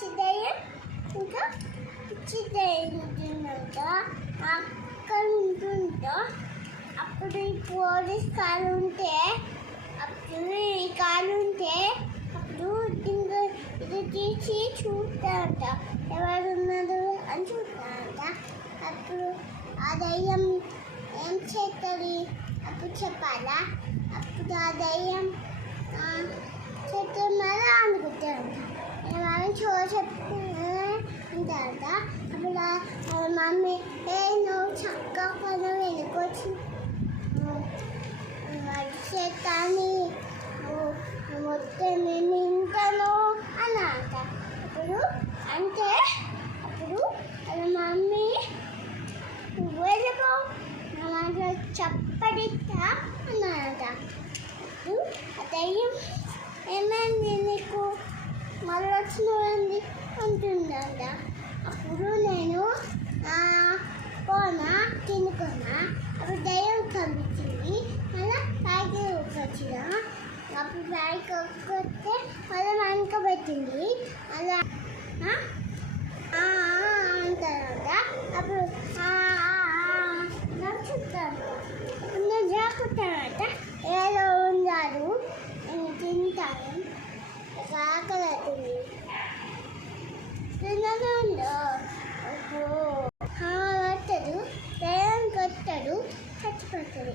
పిచ్చిదయ్యం ఇంకా పిచ్చిదయ్యం ఉంటుందంట. అక్కడ ఉంటుందో అప్పుడు ఈ పోలీస్ కాలు ఉంటే అప్పుడు ఈ కాలు ఉంటే అప్పుడు ఇది తీసి చూస్తారంట ఎవరున్నారు అని చూస్తారంట. అప్పుడు ఆ దయ్యం ఏం చేస్తుంది అప్పుడు చెప్పాలా. అప్పుడు ఆ దయ్యం చెప్తున్నారా అనుకుంటారంట. ఏమైనా చెప్తారంట. అప్పుడు మమ్మీ నువ్వు చక్కగా పని వెళ్ళుకోవచ్చు చేస్తాను మొత్తం నేను వింటాను అన్నమాట. అప్పుడు అంటే అప్పుడు మమ్మీ వెళ్ళిపో నా చప్పడిస్తా అన్నమాట. అప్పుడు ఆ దయ్యం ఏమైంది నీకు మళ్ళీ వచ్చింది అంటుందంట. అప్పుడు నేను పోనా తినుకున్నా. అప్పుడు దయ్యం కనిపించింది. మళ్ళీ పైకి వచ్చిన అప్పుడు పైకి వస్తే మళ్ళీ వెనక పెట్టింది. అలా అంటారంట. అప్పుడు చెప్తాను నేను జాగ్రత్త ఏదో ఉన్నారు నేను తింటాను. ఆకలి అవుతుంది తినడంలో కొట్టడు దయ్యం కొట్టడు చచ్చిపోతుంది.